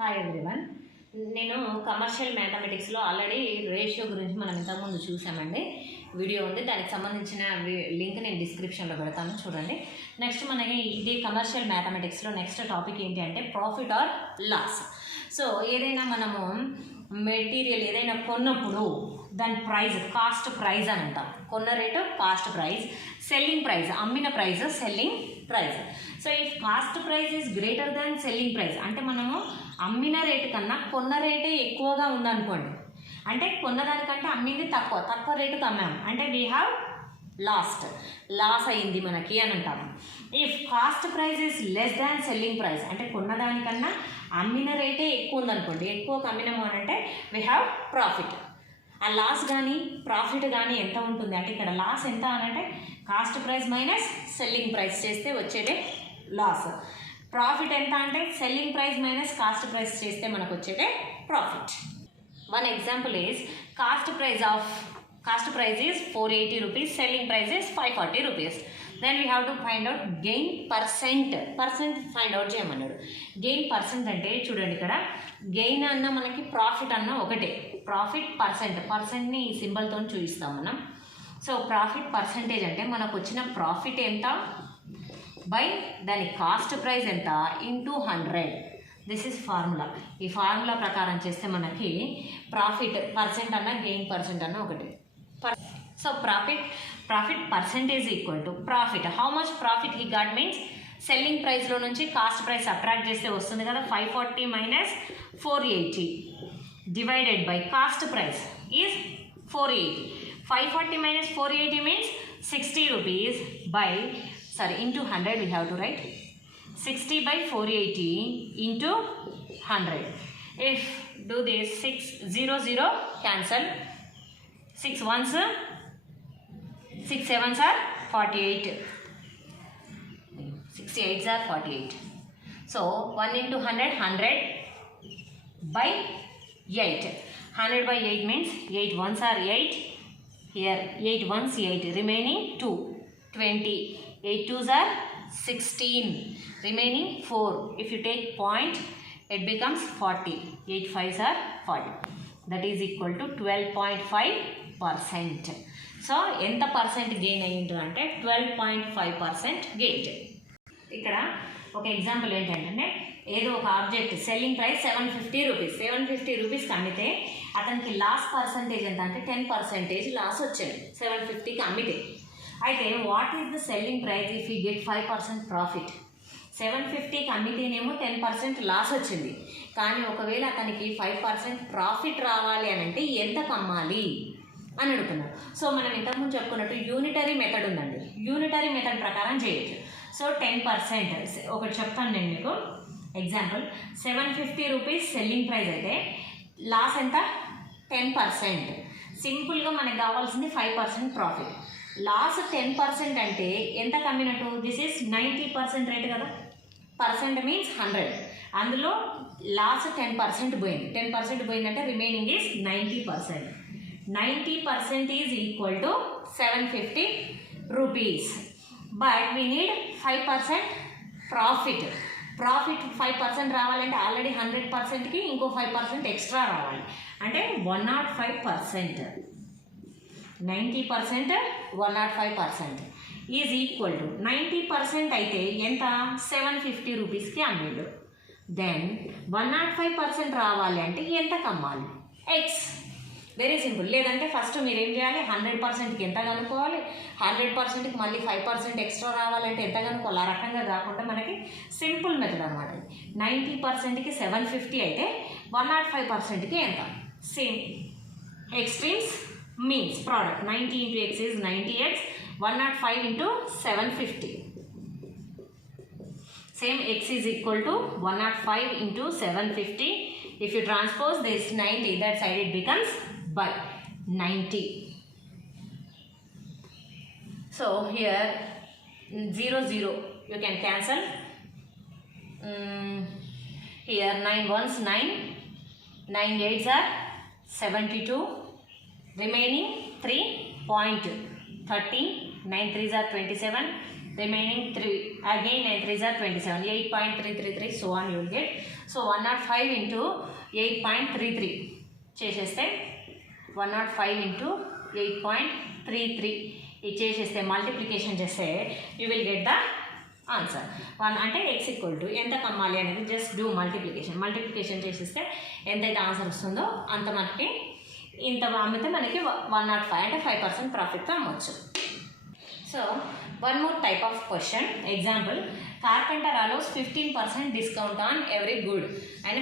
Hi everyone. నేను commercial మ్యాథమెటిక్స్లో already ratio గురించి మనం ఇంతకుముందు చూసామండి. వీడియో ఉంది, దానికి సంబంధించిన లింక్ నేను డిస్క్రిప్షన్లో పెడతాను, చూడండి. నెక్స్ట్ మనకి ఇది కమర్షియల్ మ్యాథమెటిక్స్లో నెక్స్ట్ టాపిక్ ఏంటి అంటే ప్రాఫిట్ ఆర్ లాస్. సో ఏదైనా మనము మెటీరియల్ ఏదైనా కొన్నప్పుడు దాని ప్రైస్ కాస్ట్ ప్రైస్ అని అంటాం. కొన్న rate cost price, selling price అమ్మిన price selling price. So if cost price is greater than selling price అంటే మనము అమ్మిన రేటు కన్నా కొన్న రేటే ఎక్కువగా ఉందనుకోండి, అంటే కొన్నదానికంటే అమ్మింది తక్కువ రేటుకి అమ్మాము అంటే వీ హ్యావ్ లాస్ అయ్యింది మనకి అని అంటాము. If cost price is less than selling price అంటే కొన్నదానికన్నా అమ్మిన రేటే ఎక్కువ ఉందనుకోండి, ఎక్కువగా అమ్మినాము అని అంటే వీ హ్యావ్ ప్రాఫిట్. ఆ లాస్ కానీ ప్రాఫిట్ కానీ ఎంత ఉంటుంది అంటే ఇక్కడ లాస్ ఎంత అని అంటే cost price minus selling price చేస్తే వచ్చేదే లాస్. ప్రాఫిట్ ఎంత అంటే selling price minus cost price చేస్తే మనకు వచ్చేదే profit. One example is cost price is 480 rupees, selling price is 540 rupees. Then we have to find out gain percent find out చేయమన్నాడు. Gain percent అంటే చూడండి, ఇక్కడ gain అన్న మనకి ప్రాఫిట్ అన్న ఒకటే. ప్రాఫిట్ పర్సెంట్ని ఈ సింబల్తో చూపిస్తాం మనం. సో ప్రాఫిట్ పర్సెంటేజ్ అంటే మనకు వచ్చిన ప్రాఫిట్ ఎంత బై దాని కాస్ట్ ప్రైస్ ఎంత ఇంటూ 100. This is formula. ఈ ఫార్ములా ప్రకారం చేస్తే మనకి ప్రాఫిట్ పర్సెంట్ అన్న గెయిన్ పర్సెంట్ అన్న ఒకటి. So profit percentage equal to profit. How much profit he got means selling ప్రైస్లో నుంచి కాస్ట్ ప్రైస్ సబ్ట్రాక్ట్ చేస్తే వస్తుంది కదా, 540 minus 480 divided by cost price is 480. 540 minus 480 means 60 rupees by into 100 we have to write 60 by 480 into 100. If do this 600 cancel, 6 ones 6 sevens are 48, 68s are 48. So 1 into 100 by 8. 100 by 8 means 8 ones are 8. Here 8 ones 8, remaining 2, 20. 8 twos are 16, remaining 4. If you take point, it becomes 40. 8 fives are 40. That is equal to 12.5%. So ఎంత percent gain అయ్యింది అంటే 12.5% gain. ఇక్కడ ఒక example ఏంటంటే ఏదో ఒక object selling price 750 రూపీస్కి అమ్మితే అతనికి లాస్ పర్సంటేజ్ ఎంత అంటే 10% లాస్ వచ్చింది 750కి అమ్మితే. అయితే what is the selling price if you get 5% profit? 750కి అమ్మితేనేమో 10% లాస్ వచ్చింది, కానీ ఒకవేళ అతనికి 5% ప్రాఫిట్ రావాలి అని అంటే ఎంత కమ్మాలి అని అడుగుతున్నారు. సో మనం ఇంతకుముందు చెప్పుకున్నట్టు యూనిటరీ మెథడ్ ఉందండి. యూనిటరీ మెథడ్ ప్రకారం చేయొచ్చు. సో 10% ఒకటి చెప్తాను నేను మీకు ఎగ్జాంపుల్. 750 రూపీస్ సెల్లింగ్ ప్రైస్ అయితే లాస్ ఎంత 10%. సింపుల్గా మనకు కావాల్సింది 5% ప్రాఫిట్. లాస్ 10% అంటే ఎంత కమ్మినట్టు? దిస్ ఈజ్ 90% రేట్ కదా. Percent means 100. అందులో లాస్ 10% పోయింది. 10% పోయిందంటే remaining is 90%. 90% is equal to 750 rupees. But we need 5% profit. 5% రావాలంటే ఆల్రెడీ 100%కి ఇంకో 5% ఎక్స్ట్రా రావాలి అంటే 105%. 90% 105% ఈజ్ ఈక్వల్ టు 90% అయితే ఎంత 750 రూపీస్కి అమ్మిండు. దెన్ 105% రావాలి అంటే ఎంత కమ్మాలి? ఎక్స్. Very simple. లేదంటే ఫస్ట్ మీరు ఏం చేయాలి, 100%కి ఎంత కనుక్కోవాలి, 100%కి మళ్ళీ 5% ఎక్స్ట్రా రావాలంటే ఎంత కనుక్కోవాలి. ఆ రకంగా కాకుండా మనకి సింపుల్ మెథడ్ అనమాట. 90%కి 750 అయితే 105%కి ఎంత? Same extremes means product. 90 into x is 90x, 105 into 750. Same x is equal to 105 into 750. If you transpose this 90 that side, it becomes by 90. So here 0 0 you can cancel. Here 9 ones 9, 9 8s are 72, remaining 3.30, 9 3s are 27, remaining 3, again 9 3s are 27, 8.333, so on you will get. So 105 into 8.33 చేసేస్తే 105 into 8.33 ఇది చేసేస్తే multiplication చేస్తే you will get the answer. 1 అంటే X equal to ఎంత కమ్మాలి అనేది just do multiplication చేసేస్తే ఎంతైతే answer వస్తుందో అంత మనకి ఇంత అమ్మితే మనకి 105 అంటే 5% ప్రాఫిట్తో అమ్మవచ్చు. So one more type of question example, carpenter allows 15% discount on every good. ఆయన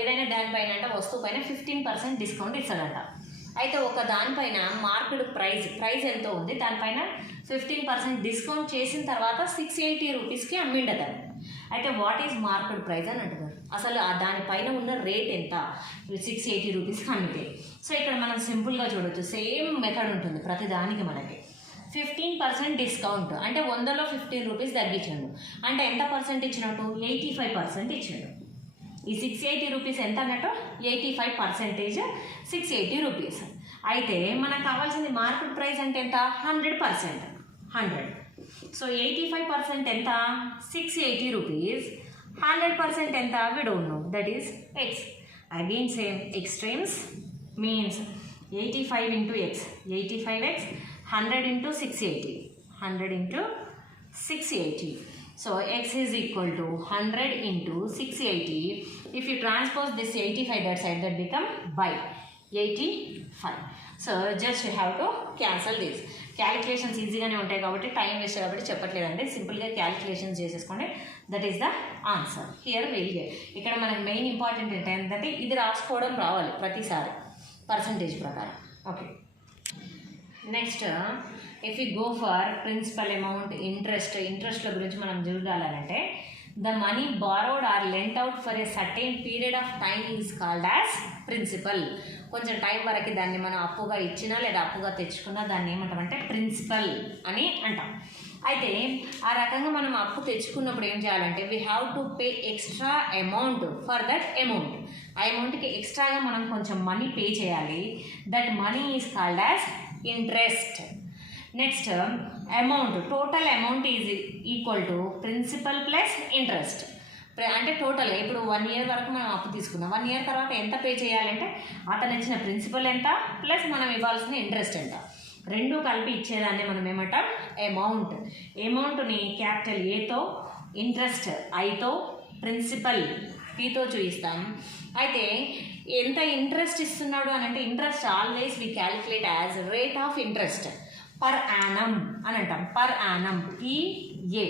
ఏదైనా దానిపైన అంటే వస్తువు పైన 15% డిస్కౌంట్ ఇస్తాడంట. అయితే ఒక దానిపైన మార్కెట్ ప్రైస్ ఎంతో ఉంది, దానిపైన 15% డిస్కౌంట్ చేసిన తర్వాత 680 రూపీస్కి అమ్మిండతారు. అయితే వాట్ ఈజ్ మార్కెట్ ప్రైస్ అని అంటున్నారు. అసలు దానిపైన ఉన్న రేట్ ఎంత, 680 రూపీస్కి అమ్మితే. సో ఇక్కడ మనం సింపుల్గా చూడొచ్చు, సేమ్ మెథడ్ ఉంటుంది ప్రతి దానికి. మనకి 15% డిస్కౌంట్ అంటే 100లో 15 రూపీస్ తగ్గించండు అంటే ఎంత పర్సెంట్ ఇచ్చినట్టు, 85% ఇచ్చాడు. ఈ 680 రూపీస్ ఎంత అన్నట్టు, 85% 680 రూపీస్. అయితే మనకు కావాల్సింది మార్కెట్ ప్రైస్ అంటే ఎంత, 100%. సో 85% ఎంత, 680 రూపీస్. 100% ఎంత, we don't know, that is x. Again same extremes means 85 into x, 85x, 100 into 680, 100 into 680. So x is equal to 100 into 680. If you transpose this 85 that side, that become by 85. So just you have to cancel this. Calculations ఈజీగానే ఉంటాయి కాబట్టి time waste కాబట్టి చెప్పట్లేదండి, సింపుల్గా calculations చేసేసుకోండి. That is the answer. Here will get. ఇక్కడ మనకు main important ఏంటంటే ఇది రాసుకోవడం రావాలి ప్రతిసారి పర్సంటేజ్ ప్రకారం. Okay, next if you go for principal amount, ఇంట్రెస్ట్ల గురించి మనం చూడాలంటే the money borrowed or lent out for a certain period of time is called as principal. కొంచెం టైం వరకు దాన్ని మనం అప్పుగా ఇచ్చినా లేదా అప్పుగా తెచ్చుకున్నా దాన్ని ఏమంటామంటే ప్రిన్సిపల్ అని అంటాం. అయితే ఆ రకంగా మనం అప్పు తెచ్చుకున్నప్పుడు ఏం చేయాలంటే we have to pay extra amount for that amount. ఆ అమౌంట్కి ఎక్స్ట్రాగా మనం కొంచెం మనీ పే చేయాలి. That money is called as interest. Next amount, total amount is equal to principal plus interest. అంటే టోటల్ ఇప్పుడు 1 year వరకు మనం అప్పు తీసుకున్నాం, 1 year తర్వాత ఎంత పే చేయాలంటే అతను ఇచ్చిన ప్రిన్సిపల్ ఎంత ప్లస్ మనం ఇవ్వాల్సిన ఇంట్రెస్ట్ ఎంత, రెండు కలిపి ఇచ్చేదాన్ని మనం ఏమంటాం అమౌంట్. అమౌంట్ని క్యాపిటల్ ఏతో, ఇంట్రెస్ట్ ఐతో, ప్రిన్సిపల్ పీతో చూపిస్తాం. అయితే ఎంత ఇంట్రెస్ట్ ఇస్తున్నాడు అని అంటే interest always we calculate as rate of interest per annum అని అంటాం. పర్ యానం ఈఏ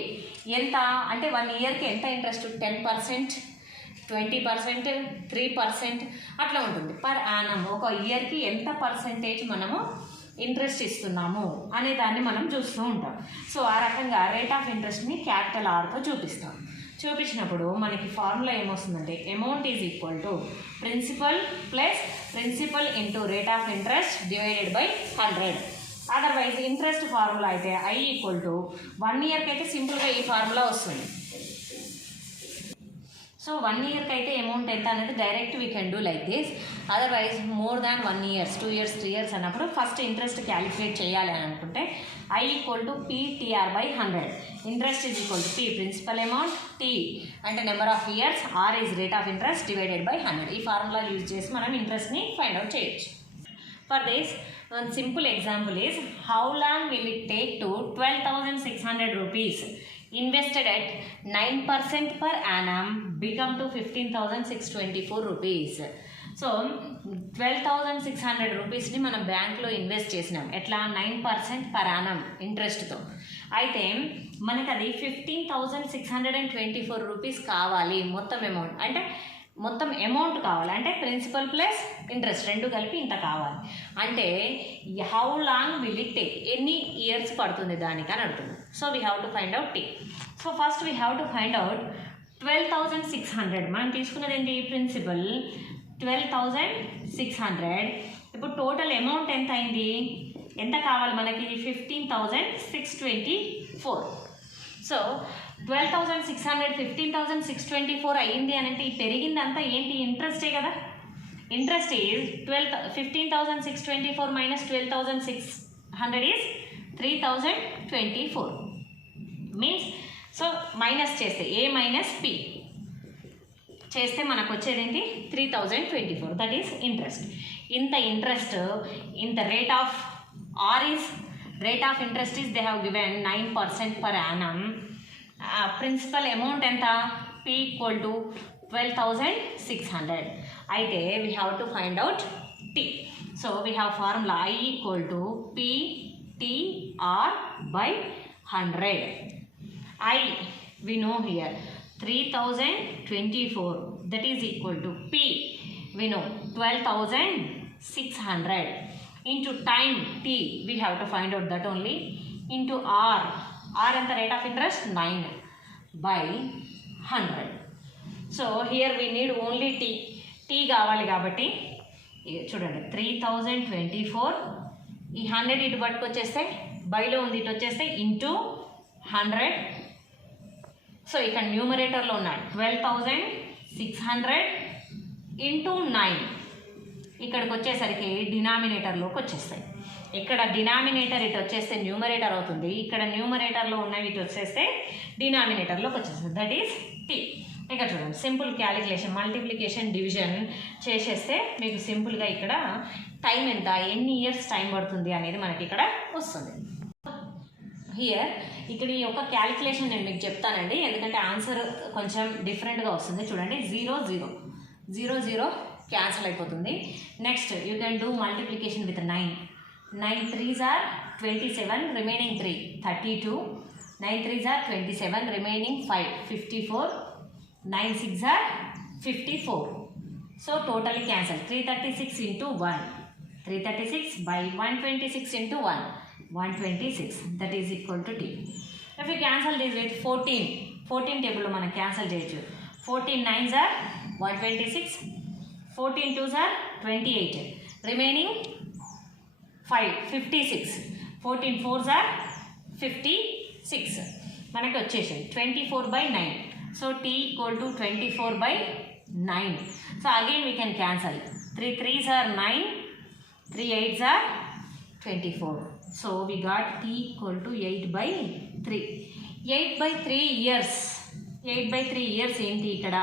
ఎంత అంటే 1 yearకి ఎంత ఇంట్రెస్ట్, 10%, 20%, 3% అట్లా ఉంటుంది. పర్ యానం ఒక ఇయర్కి ఎంత పర్సెంటేజ్ మనము ఇంట్రెస్ట్ ఇస్తున్నాము అనే దాన్ని మనం చూస్తూ ఉంటాం. సో ఆ రకంగా రేట్ ఆఫ్ ఇంట్రెస్ట్ని క్యాపిటల్ ఆర్తో చూపిస్తాం. చూపించినప్పుడు మనకి ఫార్ములా ఏమొస్తుందంటే amount is equal to principal plus principal into rate of interest divided by 100. Otherwise interest formula అయితే ఐ ఈక్వల్ టు 1 yearకి అయితే సింపుల్గా ఈ ఫార్ములా వస్తుంది. సో 1 yearకి అయితే అమౌంట్ ఎంత అనేది direct we can do like this. Otherwise more than 1 year, 2 years, 3 years అన్నప్పుడు ఫస్ట్ ఇంట్రెస్ట్ క్యాలిక్యులేట్ చేయాలి అని అనుకుంటే I equal to PTR by 100. Interest is equal to P principal amount, T అంటే number of years, R is rate of interest divided by 100. ఈ formula use చేసి మనం ఇంట్రెస్ట్ని find out చేయొచ్చు. For this one simple example is how long will it take to 12,600 rupees invested at 9% per annum become to 15,624 rupees. So 12,600 రూపీస్ని మనం బ్యాంక్లో invest చేసినాం ఎట్లా 9% per annum ఇంట్రెస్ట్తో. అయితే మనకు అది 15,624 రూపీస్ కావాలి మొత్తం అమౌంట్. అంటే మొత్తం అమౌంట్ కావాలి అంటే ప్రిన్సిపల్ ప్లస్ ఇంట్రెస్ట్ రెండు కలిపి ఇంత కావాలి అంటే how long will it take, ఎన్ని ఇయర్స్ పడుతుంది దానికి అని అడుగుతుంది. So we have to find out T. So first we have to find out 12,600 మనం తీసుకున్నది ఏంటి ప్రిన్సిపల్ 12,600. ఇప్పుడు టోటల్ అమౌంట్ ఎంత అయింది, ఎంత కావాలి మనకి 15,624. సో 12,600 15,624 అయ్యింది అని అంటే ఈ పెరిగిందంతా ఏంటి ఇంట్రెస్టే కదా. Interest is 15,624 minus 12,600 is 3,024 means so minus చేస్తే ఏ మైనస్ పి చేస్తే మనకు వచ్చేది ఏంటి 3024, దట్ ఈస్ ఇంట్రెస్ట్. ఇంత ఇంట్రెస్ట్ ఇంత rate of interest is they have given 9% per annum. Principal amount ఎంత P ఈక్వల్ టు 12,600. అయితే we have to find out T. So we have formula I equal to PTR by 100. I we know here 3024, that is equal to P we know 12,600 into time T we have to find out that only into R and the rate of interest 9 by 100. So here we need only T కావాలి కాబట్టి చూడండి 3024 ఈ 100 ఇటు పట్టుకొచ్చేస్తే బైలో ఉంది ఇటు వచ్చేస్తే into 100. So ఇక్కడ న్యూమరేటర్లో ఉన్నాడు 12,600 ఇంటూ 9. ఇక్కడికి వచ్చేసరికి డినామినేటర్లోకి వచ్చేస్తాయి. ఇక్కడ డినామినేటర్ ఇటు వచ్చేస్తే న్యూమరేటర్ అవుతుంది, ఇక్కడ న్యూమరేటర్లో ఉన్నవి ఇటు వచ్చేస్తే డినామినేటర్లోకి వచ్చేస్తుంది, దట్ ఈస్ టీ. ఇక్కడ చూడండి సింపుల్ క్యాలిక్యులేషన్ మల్టిప్లికేషన్ డివిజన్ చేసేస్తే మీకు సింపుల్గా ఇక్కడ టైం ఎంత ఎన్ని ఇయర్స్ టైం పడుతుంది అనేది మనకి ఇక్కడ వస్తుంది. హియర్ ఇక్కడ ఈ యొక్క క్యాలిక్యులేషన్ నేను మీకు చెప్తానండి, ఎందుకంటే ఆన్సర్ కొంచెం డిఫరెంట్గా వస్తుంది. చూడండి 0 0 0 0 క్యాన్సిల్ అయిపోతుంది. Next you can do multiplication with 9. 9 3s are 27, remaining 3 32. 9 3s are 27, remaining 5 54. 9 6s are 54. So totally cancel 336 into 1, 336 by 126 into 1, 126, that is equal to T. If you cancel this with 14 table మనం cancel చేయొచ్చు. 14 9s are 126, 14 2s are 28, remaining 5 56, 14 4s are 56 మనకి వచ్చేసింది 24 by 9. So T equal to 24 by 9. So again we can cancel 3 3s are 9, 3 8s are 24. So we got T equal to 8 by 3. 8 by 3 years. 8 by 3 years ఏంటి ఇక్కడ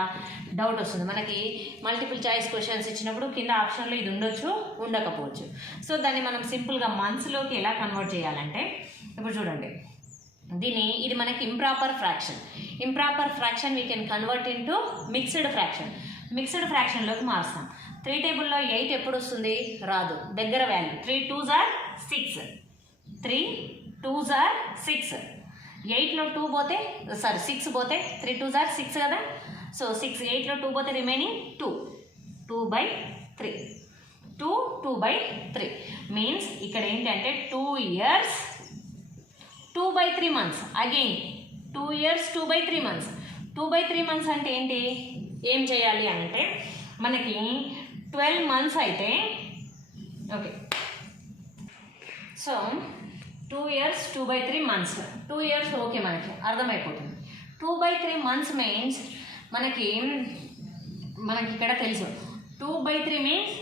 doubt వస్తుంది మనకి. Multiple choice questions ఇచ్చినప్పుడు కింద ఆప్షన్లో ఇది ఉండొచ్చు ఉండకపోవచ్చు. సో దాన్ని మనం సింపుల్గా మంత్స్లోకి ఎలా కన్వర్ట్ చేయాలంటే ఇప్పుడు చూడండి ఇది మనకి improper fraction we can convert into mixed ఫ్రాక్షన్లోకి మారుస్తాం. 3 టేబుల్లో 8 ఎప్పుడు వస్తుంది రాదు, దగ్గర value 3 2s are 6, 3 2s are 6. 8లో 2 పోతే 6 పోతే 3 2s are 6 కదా. సో 6 8లో 2 పోతే రిమైనింగ్ 2 by 3 2 by 3 మీన్స్ ఇక్కడ ఏంటంటే 2 years 2 by 3 months. Again 2 years 2 by 3 months. 2 by 3 months అంటే ఏంటి, ఏం చేయాలి అంటే మనకి 12 months అయితే okay. So 2 years 2 by 3 months. 2 years okay మనకి అర్థమైపోతుంది. 2 by 3 months మీన్స్ మనకి ఇక్కడ తెలుసు 2 by 3 means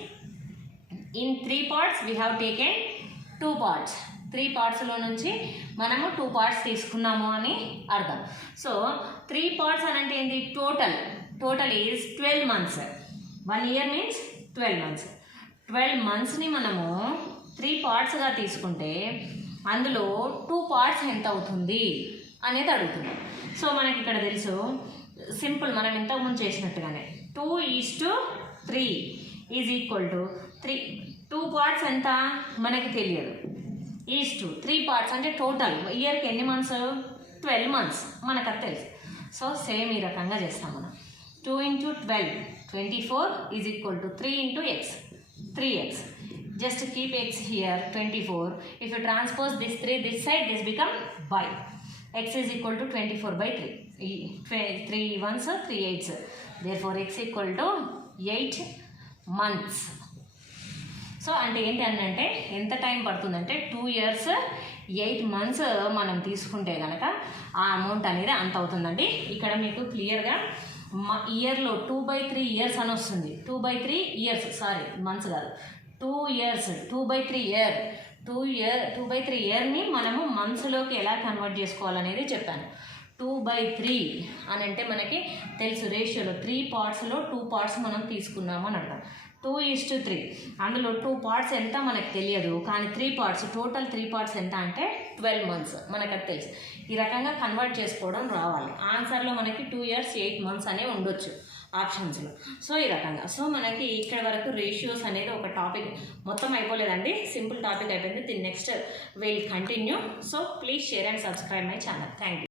in 3 parts we have taken 2 parts. 3 partsలో నుంచి మనము 2 parts తీసుకున్నాము అని అర్థం. సో 3 parts అని అంటే ఏంటి, total is 12 months. 1 year means 12 months. 12 monthsని మనము 3 partsగా తీసుకుంటే అందులో 2 parts ఎంత అవుతుంది అనేది అడుగుతున్నాం. సో మనకి ఇక్కడ తెలుసు సింపుల్ మనం ఇంతకుముందు చేసినట్టుగానే 2:3 ఈజ్ ఈక్వల్ టు 2 parts ఎంత మనకి తెలియదు, ఈజ్ 3 parts అంటే టోటల్ ఇయర్కి ఎన్ని మంత్స్ 12 months మనకు అది తెలుసు. సో సేమ్ ఈ రకంగా చేస్తాం మనం. 2 into 12 24 is equal to 3 into x 3x. Just keep x here 24. If you transpose this 3 this side, this become by. X is equal to 24 by 3. 3 1s 3 8s. Therefore x equal to 8 months. So అంటే ఏంటి అంటే ఎంత time పడుతుందంటే 2 years 8 months మనం తీసుకుంటే కనుక ఆ amount అనేది అంత అవుతుందండి. ఇక్కడ మీకు క్లియర్గా ఇయర్లో 2 by 3 years అని వస్తుంది. 2 by 3 years, సారీ మంత్స్ కాదు, 2 years 2 by 3 year 2/3 ఇయర్ని మనము మంత్స్లోకి ఎలా కన్వర్ట్ చేసుకోవాలనేది చెప్పాను. 2/3 అని అంటే మనకి తెలుసు రేషియోలో 3 పార్ట్స్లో 2 పార్ట్స్ మనం తీసుకున్నాము అని అర్థం. 2:3 అందులో 2 పార్ట్స్ ఎంత మనకు తెలియదు, కానీ 3 పార్ట్స్ టోటల్ 3 పార్ట్స్ ఎంత అంటే 12 మంత్స్ మనకు అది తెలుసు. ఈ రకంగా కన్వర్ట్ చేసుకోవడం రావాలి. ఆన్సర్లో మనకి 2 years 8 months అనే ఉండొచ్చు ఆప్షన్స్లో. సో ఈ రకంగా మనకి ఇక్కడ వరకు రేషియోస్ అనేది ఒక టాపిక్ మొత్తం అయిపోలేదండి, సింపుల్ టాపిక్ అయిపోయింది. దీని next will continue. So please share and subscribe my channel. Thank you.